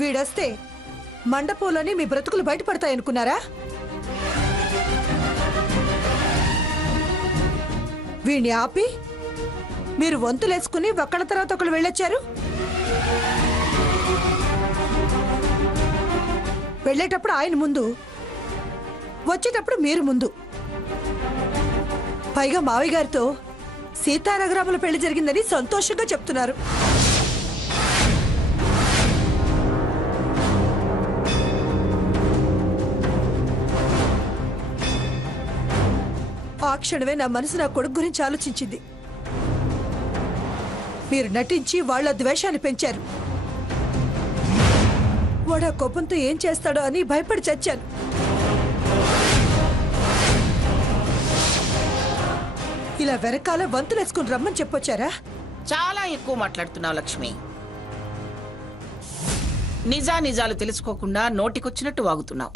వీడొస్తే మండపంలోని మీ బ్రతుకులు బయటపడతాయనుకున్నారా? వీణ్ణి ఆపి మీరు వంతులేసుకుని ఒక్కళ్ళ తర్వాత ఒకళ్ళు వెళ్ళొచ్చారు. వెళ్ళేటప్పుడు ఆయన ముందు, వచ్చేటప్పుడు మీరు ముందు. పైగా మావయ్య గారితో సీతారామరాముల పెళ్లి జరిగిందని సంతోషంగా చెప్తున్నారు. ఆ క్షణమే నా మనసు నా కొడుకు గురించి ఆలోచించింది. మీరు నటించి వాళ్ళ ద్వేషాన్ని పెంచారు. వాడు ఆ కోపంతో ఏం చేస్తాడో అని భయపడి చచ్చాను. ఇలా వెనకాల వంతులేసుకుని రమ్మని చెప్పొచ్చారా? చాలా ఎక్కువ మాట్లాడుతున్నావు లక్ష్మి. నిజాలు తెలుసుకోకుండా నోటికొచ్చినట్టు వాగుతున్నావు.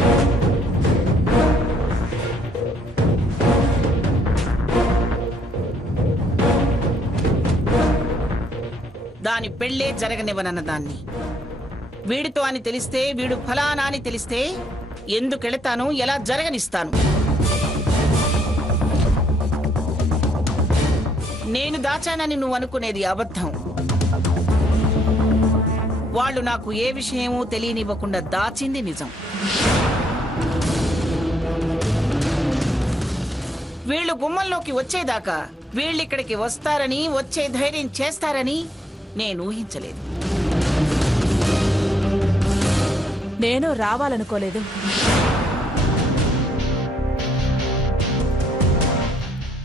దాని పెళ్లే జరగనివ్వనన్న దాన్ని వీడితో అని తెలిస్తే, వీడు ఫలానా అని తెలిస్తే ఎందుకెళతాను, ఎలా జరగనిస్తాను? నేను దాచానని నువ్వు అనుకునేది అబద్ధం. వాళ్ళు నాకు ఏ విషయమూ తెలియనివ్వకుండా దాచింది నిజం. వీళ్ళు గుమ్మంలోకి వచ్చేదాకా వీళ్ళిక్కడికి వస్తారని, వచ్చే ధైర్యం చేస్తారని నేను ఊహించలేదు. నేను రావాలనుకోలేదు.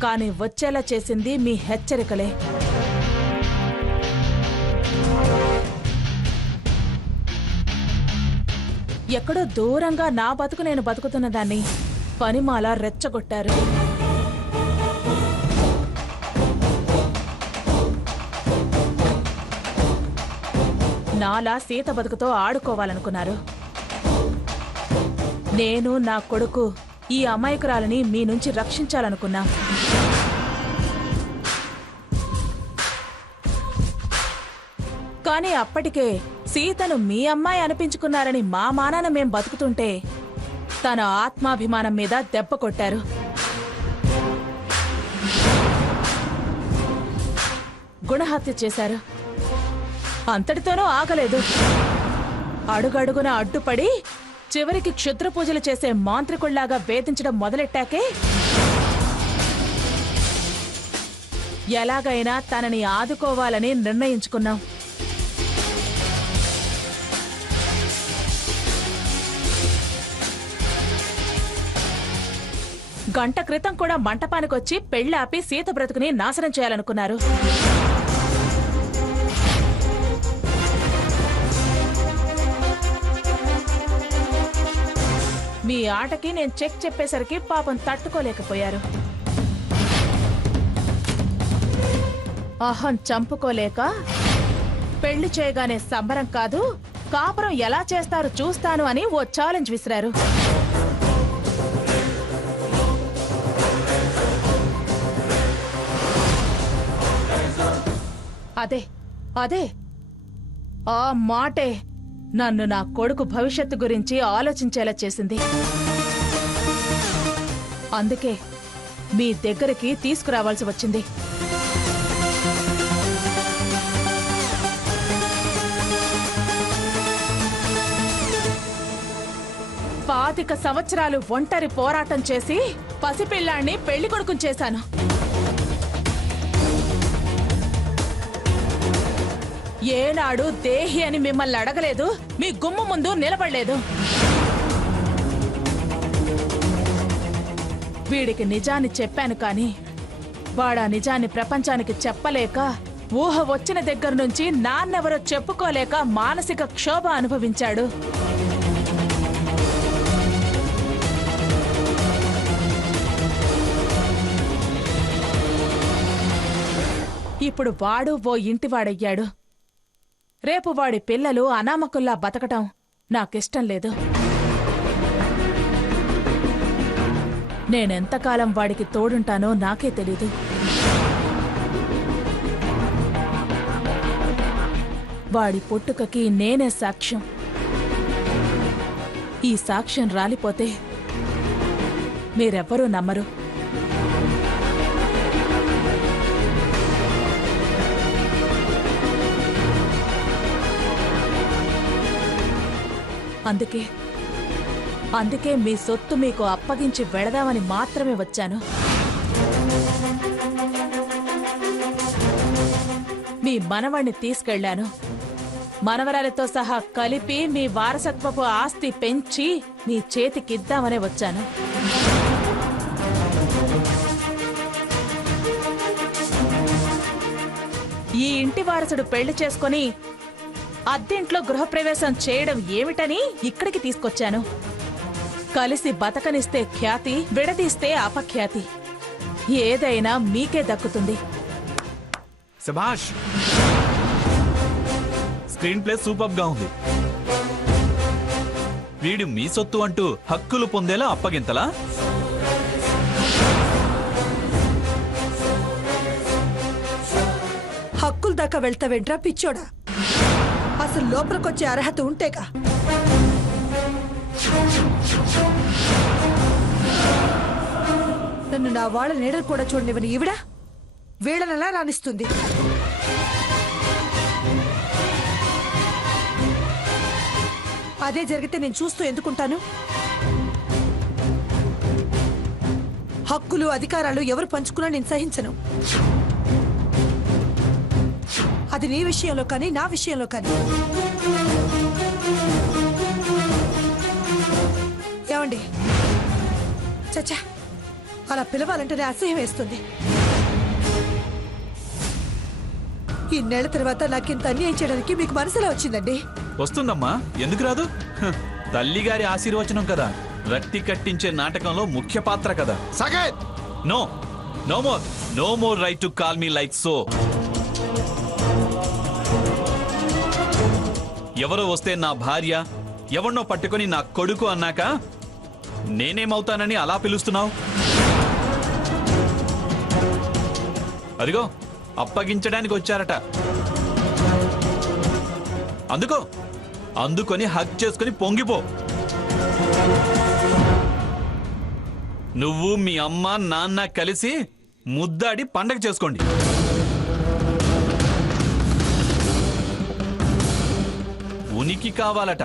కానీ వచ్చేలా చేసింది మీ హెచ్చరికలే. ఎక్కడో దూరంగా నా బతుకు నేను బతుకుతున్న దాన్ని పనిమాల రెచ్చగొట్టారు. నాలా సీత బతుకుతో ఆడుకోవాలనుకున్నారు. నేను నా కొడుకు ఈ అమాయకురాలని మీ నుంచి రక్షించాలనుకున్నా. కానీ అప్పటికే సీతను మీ అమ్మాయి అనిపించుకున్నారని మా మానాన మేం బతుకుతుంటే తన ఆత్మాభిమానం మీద దెబ్బ కొట్టారు. గుణహత్య చేశారు. అంతటితోనూ ఆగలేదు. అడుగడుగున అడ్డుపడి చివరికి క్షుద్ర పూజలు చేసే మాంత్రికుళ్లాగా వేధించడం మొదలెట్టాకే ఎలాగైనా తనని ఆదుకోవాలని నిర్ణయించుకున్నాం. గంట క్రితం కూడా మంటపానికొచ్చి పెళ్లాపి సీత బ్రతుకుని నాశనం చేయాలనుకున్నారు. మీ ఆటకి నేను చెక్ చెప్పేసరికి పాపం తట్టుకోలేకపోయారు. అహం చంపుకోలేక పెళ్లి చేయగానే సంబరం కాదు, కాపురం ఎలా చేస్తారో చూస్తాను అని ఓ ఛాలెంజ్ విసిరారు. అదే అదే ఆ మాటే నన్ను నా కొడుకు భవిష్యత్తు గురించి ఆలోచించేలా చేసింది. అందుకే మీ దగ్గరికి తీసుకురావాల్సి వచ్చింది. 25 సంవత్సరాలు ఒంటరి పోరాటం చేసి పసిపిల్లాన్ని పెళ్లి కొడుకుని చేశాను. ఏనాడు దేహి అని మిమ్మల్ని అడగలేదు, మీ గుమ్మ ముందు నిలబడలేదు. వీడికి నిజాన్ని చెప్పాను కానీ వాడా నిజాన్ని ప్రపంచానికి చెప్పలేక, ఊహ వచ్చిన దగ్గర నుంచి నాన్నెవరో చెప్పుకోలేక మానసిక క్షోభ అనుభవించాడు. ఇప్పుడు వాడు ఓ ఇంటివాడయ్యాడు. రేపు వాడి పిల్లలు అనామకుల్లా బతకటం నాకిష్టం లేదు. నేనెంతకాలం వాడికి తోడుంటానో నాకే తెలీదు. వాడి పుట్టుకకి నేనే సాక్ష్యం. ఈ సాక్ష్యం రాలిపోతే మీరెవ్వరూ నమ్మరు. అందుకే మీ సొత్తు మీకు అప్పగించి వెళదామని మాత్రమే వచ్చాను. మీ మనవణ్ణి తీసుకెళ్లాను. మనవరాలితో సహా కలిపి మీ వారసత్వపు ఆస్తి పెంచి మీ చేతికిద్దామనే వచ్చాను. ఈ ఇంటి వారసుడు పెళ్లి చేసుకుని అద్దెంట్లో గృహప్రవేశం చేయడం ఏమిటని ఇక్కడికి తీసుకొచ్చాను. కలిసి బతకనిస్తే ఖ్యాతి, విడదీస్తే అపఖ్యాతి. ఏదైనా మీకే దక్కుతుంది. శభాష్, స్క్రీన్ ప్లే సూపర్ గా ఉంది. వీడు మీ సొత్తు అంటూ హక్కులు పొందేలా అప్పగింతలా? హక్కుల దాకా వెళ్తావేంట్రా పిచ్చోడా? అసలు లోపలికొచ్చే అర్హత ఉంటేగా. నన్ను నా వాళ్ళ నీడలు కూడా చూడనివ్వని ఈవిడ వీళ్ళనలా రాణిస్తుంది. అదే జరిగితే నేను చూస్తూ ఎందుకుంటాను? హక్కులు అధికారాలు ఎవరు పంచుకున్నా నేను సహించను. అది నీ విషయంలో కానీ నా విషయంలో కానీ. ఏమండి, చచ్చా, అలా పిలవాలంటేనే అసహ్యం వేస్తుంది. ఈ నెల తర్వాత నాకింత అన్యాయం చేయడానికి మీకు మనసులో వచ్చిందండి. వస్తుందమ్మా, ఎందుకు రాదు? తల్లిగారి ఆశీర్వచనం కదా, రక్తి కట్టించే నాటకంలో ముఖ్య పాత్ర కదా. Saketh, no no more right to call me like so. ఎవరో వస్తే నా భార్య, ఎవరినో పట్టుకొని నా కొడుకు అన్నాక నేనేమవుతానని అలా పిలుస్తున్నావు? అదిగో అప్పగించడానికి వచ్చారట. అందుకొని హక్ చేసుకుని పొంగిపో. నువ్వు మీ అమ్మ నాన్న కలిసి ముద్దాడి పండగ చేసుకోండి. ఉనికి కావాలట,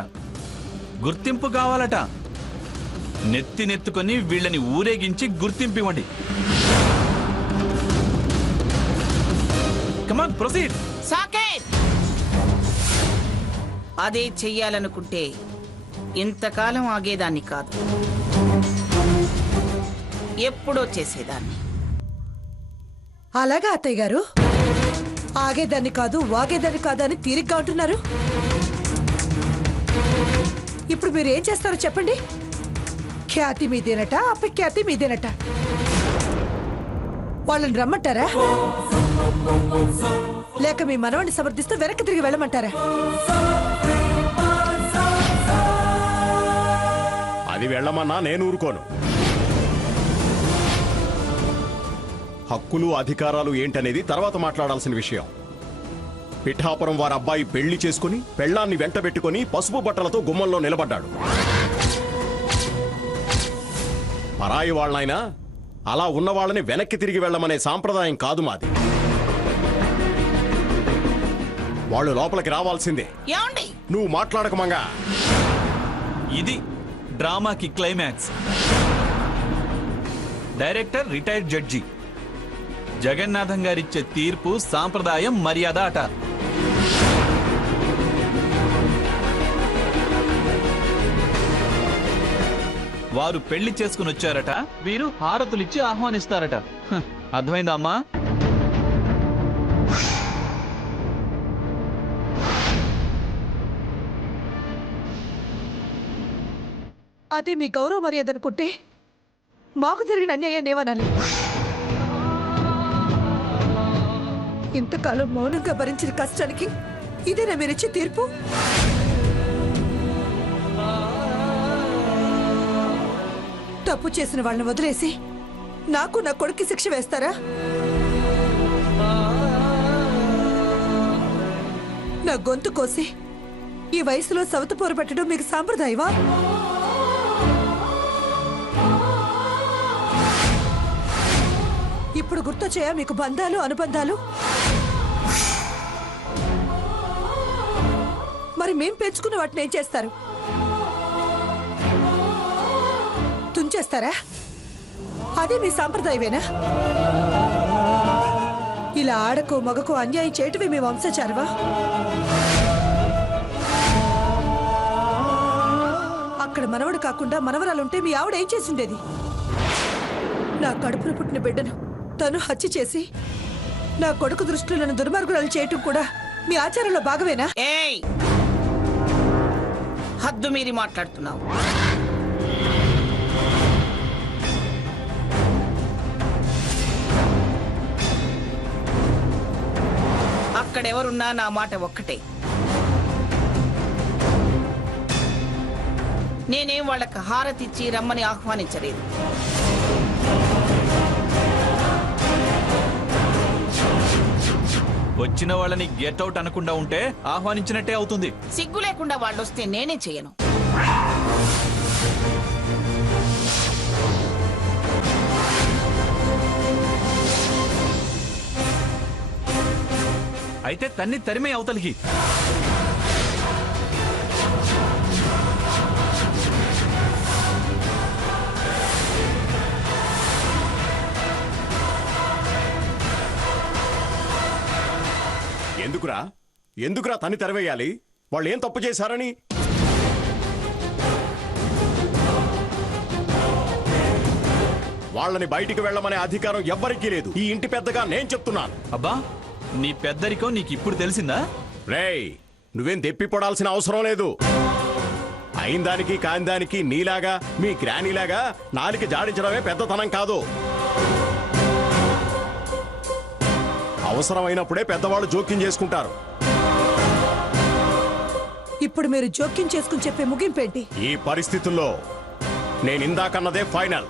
గుర్తింపు కావాలట. నెత్తినెత్తుకొని వీళ్ళని ఊరేగించి గుర్తింపివ్వండి. కమాన్, ప్రొసీడ్. సాకేత్, అదే చెయ్యాలనుకుంటే ఇంతకాలం ఆగేదాన్ని కాదు, ఎప్పుడో చేసేదాన్ని. అలాగా అత్తయ్య గారు? ఆగేదాన్ని కాదు, వాగేదాన్ని కాదు అని తీరిగ్గా ఉంటున్నారు. ఇప్పుడు మీరు ఏం చేస్తారో చెప్పండి. ఖ్యాతి మీదేనట, అపఖ్యాతి మీదేనట. వాళ్ళని రమ్మంటారా, లేక మీ మనవణ్ణి సమర్థిస్తూ వెనక్కి తిరిగి వెళ్ళమంటారా? అది వెళ్ళమన్నా నేను ఊరుకోను. హక్కులు అధికారాలు ఏంటనేది తర్వాత మాట్లాడాల్సిన విషయం. పిఠాపురం వారి అబ్బాయి పెళ్లి చేసుకుని పెళ్లాన్ని వెంటబెట్టుకుని పసుపు బట్టలతో గుమ్మంలో నిలబడ్డాడు. పరాయి వాళ్ళనైనా అలా ఉన్న వాళ్ళని వెనక్కి తిరిగి వెళ్ళమనే సాంప్రదాయం కాదు మాది. వాళ్ళు లోపలికి రావాల్సిందే. ఏమండి, నువ్వు మాట్లాడకమంగా. ఇది డ్రామాకి climax. Director retired judge. Jagannatham గారిచ్చే తీర్పు సాంప్రదాయం, మర్యాద అట. వారు పెళ్లి చేసుకుని వచ్చారట, వీరు హారతులిచ్చి ఆహ్వానిస్తారట. అర్థమైందా అమ్మా? అదే మీ గౌరవ మర్యాద అనుకుంటే మాకు జరిగిన అన్యాయాన్ని ఏమనాలి? ఇంతకాలం మౌనంగా భరించిన కష్టానికి ఇదేనా మీరిచ్చే తీర్పు? తప్పు చేసిన వాళ్ళని వదిలేసి నాకు నా కొడుక్కి శిక్ష వేస్తారా? నా గొంతు కోసి ఈ వయసులో సవత పోరు పెట్టడం మీకు సాంప్రదాయమా? ఇప్పుడు గుర్తొచ్చాయా మీకు బంధాలు అనుబంధాలు? మరి మేం పెంచుకున్న వాటిని ఏం చేస్తారు? తుంచేస్తారా? అదే మీ సాంప్రదాయమేనా? ఇలా ఆడకు మగకు అన్యాయం చేయటమే మీ వంశాచారమా? అక్కడ మనవడు కాకుండా మనవరాలుంటే మీ ఆవిడ ఏం చేసిండేది? నా కడుపున పుట్టిన బిడ్డను తను హత్య చేసి నా కొడుకు దృష్టిలో నన్ను దుర్మార్గురాలు చేయటం కూడా మీ ఆచారంలో భాగమేనా? ఏయ్, హద్దు మీరి మాట్లాడుతున్నావు. అక్కడెవరున్నా నా మాట ఒక్కటే. నేనేం వాళ్ళకి హారతిచ్చి రమ్మని ఆహ్వానించలేదు. వచ్చిన వాళ్ళని గెట్ అవుట్ అనకుండా ఉంటే ఆహ్వానించినట్టే అవుతుంది. సిగ్గు లేకుండా వాళ్ళొస్తే నేనే చేయను. అయితే తన్ని తరిమే అవతలికి. ఎందుకురా తన్ని తెరవేయాలి? వాళ్ళు ఏం తప్పు చేశారని? వాళ్ళని బయటికి వెళ్ళమనే అధికారం ఎవ్వరికీ లేదు. ఈ ఇంటి పెద్దగా నేను చెప్తున్నాను. అబ్బా, నీ పెద్దరికం నీకు ఇప్పుడు తెలిసిందా? రేయ్, నువ్వేం తెప్పిపడాల్సిన అవసరం లేదు. అయిన దానికి కాని దానికి నీలాగా మీ గ్రానీలాగా నాలికి జాడించడమే పెద్దతనం కాదు. అవసరమైనప్పుడే పెద్దవాళ్ళు జోక్యం చేసుకుంటారు. ఇప్పుడు మీరు జోక్యం చేసుకుని చెప్పే ముగింపేంటి? ఈ పరిస్థితుల్లో నేను ఇందాకన్నదే ఫైనల్.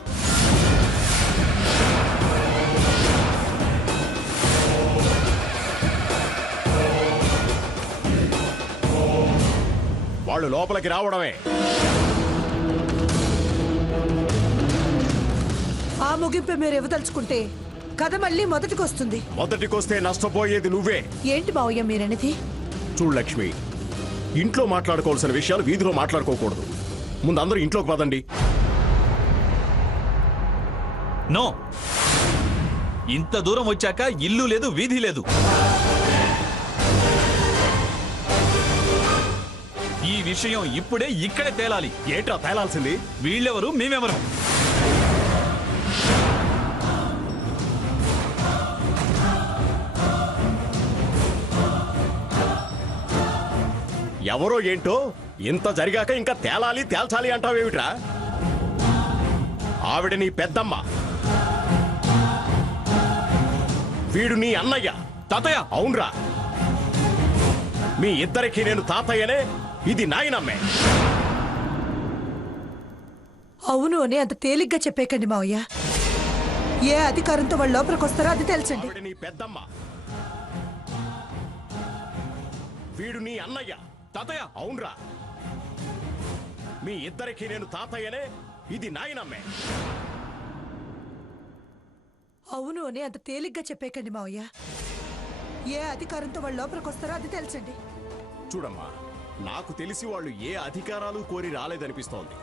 వాళ్ళు లోపలికి రావడమే. ఆ ముగింపే మీరు ఇవ్వదలుచుకుంటే కథ మళ్ళీ మొదటికొస్తుంది. మొదటికొస్తే నష్టపోయేది నువ్వే. ఏంటి మావయ్య మీరనేది? చూడు లక్ష్మి, ఇంట్లో మాట్లాడుకోవాల్సిన విషయాలు వీధిలో మాట్లాడుకోకూడదు. ముందు అందరూ ఇంట్లోకి పదండి. నో, ఇంత దూరం వచ్చాక ఇల్లు లేదు, వీధి లేదు. ఈ విషయం ఇప్పుడే ఇక్కడే తేలాలి. ఏంట్రా తేలాల్సింది? వీళ్ళెవరు, మేమెవరు? ఎవరో ఏంటో ఇంత జరిగాక ఇంకా తేలాలి తేల్చాలి అంటావేమిట్రా? ఆవిడ నీ పెద్దమ్మ, వీడు నీ అన్నయ్య. తాతయ్య. అవునరా, మీ ఇద్దరికి నేను తాతయ్యనే, ఇది నాయనమ్మే. అవును అని అంత తేలిగ్గా చెప్పేకండి మావయ్య. ఏ అధికారంతో వాళ్ళు లోపలికి వస్తారో అది తెలుసండి. ఆవిడ నీ పెద్దమ్మ, వీడు నీ అన్నయ్య. తాతయ్య. అవునరా, మీ ఇద్దరికి నేను తాతయ్యనే, ఇది నాయనమ్మే. అవును అని అంత తేలిగ్గా చెప్పేకండి మావయ్య. ఏ అధికారంతో వాళ్ళు లోపలికి వస్తారో అది తెలుసండి. చూడమ్మా, నాకు తెలిసి వాళ్ళు ఏ అధికారాలు కోరి రాలేదనిపిస్తోంది.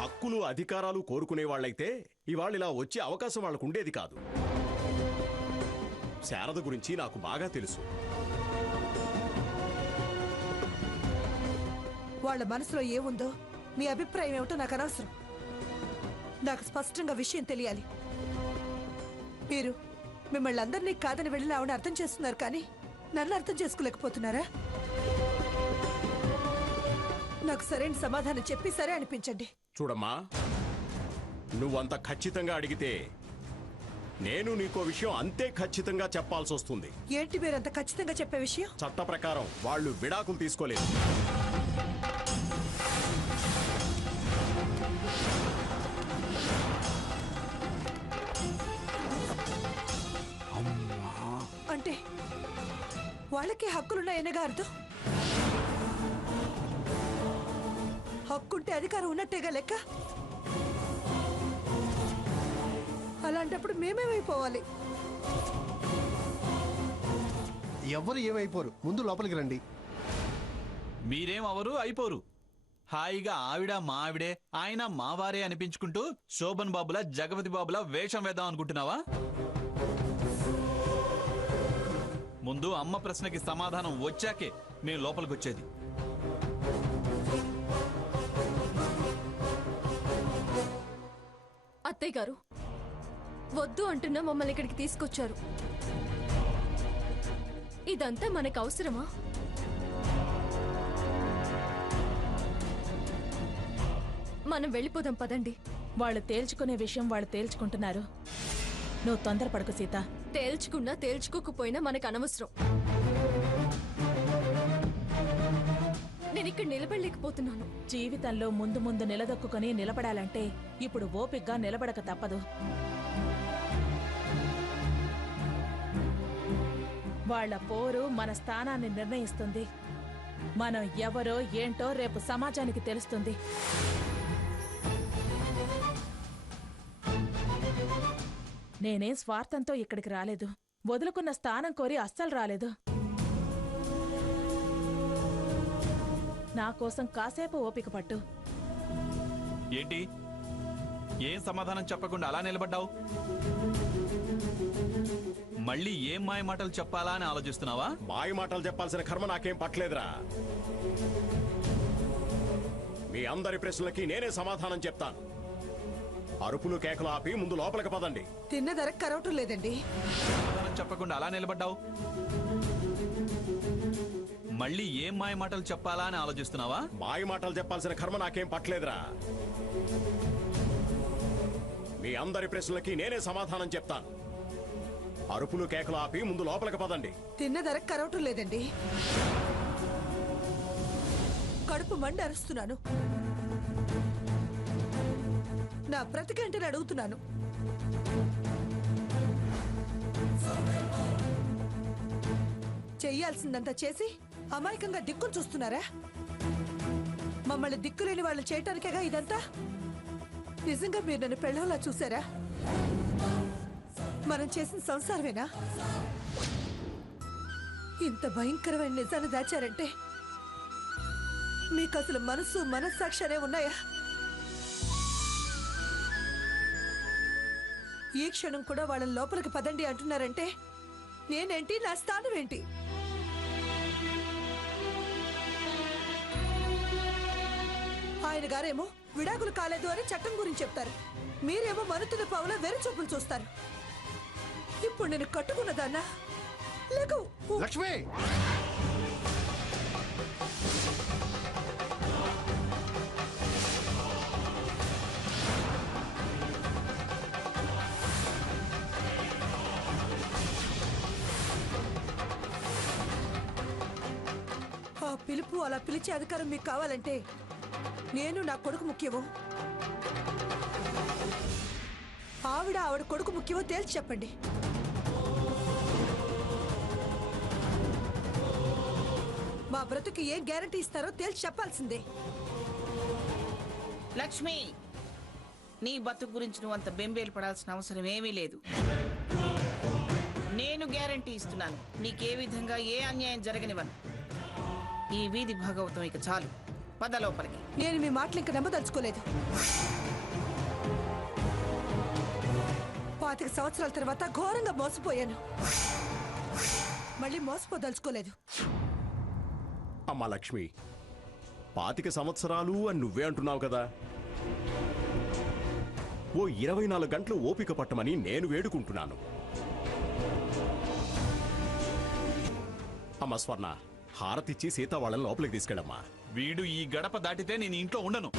హక్కులు అధికారాలు కోరుకునే వాళ్ళైతే ఇవాళ ఇలా వచ్చే అవకాశం వాళ్ళకు ఉండేది కాదు. శారద గురించి నాకు బాగా తెలుసు. వాళ్ళ మనసులో ఏముందో, మీ అభిప్రాయం ఏమిటో నాకు అనవసరం. నాకు స్పష్టంగా విషయం తెలియాలి. మీరు మిమ్మల్ని అందరినీ కాదని వెళ్ళిన ఆవిడ అర్థం చేస్తున్నారు, కానీ నన్ను అర్థం చేసుకోలేకపోతున్నారా? నాకు సరైన సమాధానం చెప్పి సరే అనిపించండి. చూడమ్మా, నువ్వంత ఖచ్చితంగా అడిగితే నేను నీకో విషయం అంతే ఖచ్చితంగా చెప్పాల్సి వస్తుంది. ఏంటి మీరంత ఖచ్చితంగా చెప్పే విషయం? చట్ట ప్రకారం వాళ్ళు విడాకులు తీసుకోలేదు. అంటే వాళ్ళకి హక్కులున్నాయనగా అర్థం? హక్కుంటే అధికారం ఉన్నట్టేగా లెక్క. అలాంటప్పుడు మేమేమైపోవాలి? ఎవరు ఏమైపోరు, ముందు లోపలికి రండి. మీరేం అవరు అయిపోరు. హాయిగా ఆవిడ మా ఆవిడే, ఆయన మావారే అనిపించుకుంటూ శోభన్ బాబులా జగపతి బాబులా వేషం వేద్దాం అనుకుంటున్నావా? ముందు అమ్మ ప్రశ్నకి సమాధానం వచ్చాకే మేము లోపలికి వచ్చేది. అత్తయ్య గారు, వద్దు అంటున్నా మమ్మల్ని ఇక్కడికి తీసుకొచ్చారు. ఇదంతా మనకు అవసరమా? మనం వెళ్ళిపోదాం పదండి. వాళ్ళు తేల్చుకునే విషయం వాళ్ళు తేల్చుకుంటున్నారు. నువ్వు తొందరపడకు సీత. తేల్చుకున్నా తేల్చుకోకపోయినా మనకు అనవసరం. నేను ఇక్కడ నిలబడలేకపోతున్నాను. జీవితంలో ముందు ముందు నిలదొక్కుని నిలబడాలంటే ఇప్పుడు ఓపిగ్గా నిలబడక తప్పదు. వాళ్ళ పోరు మన స్థానాన్ని నిర్ణయిస్తుంది. మనం ఎవరో ఏంటో రేపు సమాజానికి తెలుస్తుంది. నేనేం స్వార్థంతో ఇక్కడికి రాలేదు. వదులుకున్న స్థానం కోరి అస్సలు రాలేదు. నా కోసం కాసేపు ఓపిక పట్టు. ఏంటి, ఏం సమాధానం చెప్పకుండా అలా నిలబడ్డావు? మళ్ళీ ఏం మాయ మాటలు చెప్పాలా అని ఆలోచిస్తున్నావా? మాయ మాటలు చెప్పాల్సిన కర్మ నాకేం పట్టలేదురా. మీ అందరి ప్రశ్నలకి నేనే సమాధానం చెప్తాను. అరుపులు కేకలు ఆపి ముందు లోపలికి పదండి. తిన్న ధరకు కరవటం లేదండి. సమాధానం చెప్పకుండా అలా నిలబడ్డావు? మళ్ళీ ఏం మాయ మాటలు చెప్పాలా అని ఆలోచిస్తున్నావా? మాయ మాటలు చెప్పాల్సిన కర్మ నాకేం పట్టలేదురా. మీ అందరి ప్రశ్నలకి నేనే సమాధానం చెప్తాను. అరుపులు కేకలు ఆపి ముందు లోపలికి పదండి. తిన్న ధరకు కరవటం లేదండి. కడుపు మండి అరుస్తున్నాను. నా ప్రతిగంటని అడుగుతున్నాను. చెయ్యాల్సిందంతా చేసి అమాయకంగా దిక్కును చూస్తున్నారా? మమ్మల్ని దిక్కులేని వాళ్ళు చేయటానికేగా ఇదంతా? నిజంగా మీరు నన్ను పెళ్ళంలా చూసారా? మనం చేసిన సంసారమేనా? ఇంత భయంకరమైన నిజాన్ని దాచారంటే మీకు అసలు మనస్సు మనస్సాక్షి ఉన్నాయా? ఈ క్షణం కూడా వాళ్ళని లోపలికి పదండి అంటున్నారంటే నేనేంటి, నా స్థానం ఏంటి? ఆయన గారేమో విడాకులు కాలేదు అని చట్టం గురించి చెప్తారు. మీరేమో మనుతుల పావుల వెరు చూపులు చూస్తారు. ఇప్పుడు నేను కట్టుకున్నదాన్నా లేక లక్ష్మి, ఆ పిలుపు అలా పిలిచే అధికారం మీకు కావాలంటే నేను నా కొడుకు ముఖ్యమో, ఆవిడ కొడుకు ముఖ్యమో తేల్చి చెప్పండి. మా బ్రతుకి ఏం గ్యారంటీ ఇస్తారో తేల్చి చెప్పాల్సిందే. లక్ష్మి, నీ బతుకు గురించి నువ్వు అంత బెంబేలు పడాల్సిన అవసరం ఏమీ లేదు. నేను గ్యారంటీ ఇస్తున్నాను, నీకే విధంగా ఏ అన్యాయం జరగనివ్వను. ఈ వీధి భాగవతం ఇక చాలు, పద లోపలికి. నేను మీ మాటలు ఇంకా నమ్మదలుచుకోలేదు. 25 సంవత్సరాల తర్వాత ఘోరంగా మోసపోయాను. మళ్ళీ మోసపోదలుచుకోలేదు. అమ్మా లక్ష్మి, 25 సంవత్సరాలు అని నువ్వే అంటున్నావు కదా. ఓ 24 గంటలు ఓపిక పట్టమని నేను వేడుకుంటున్నాను. అమ్మ స్వర్ణ, హారతిచ్చి సీత వాళ్ళని లోపలికి తీసుకెళ్ళమ్మా. వీడు ఈ గడప దాటితే నేను ఇంట్లో ఉండను.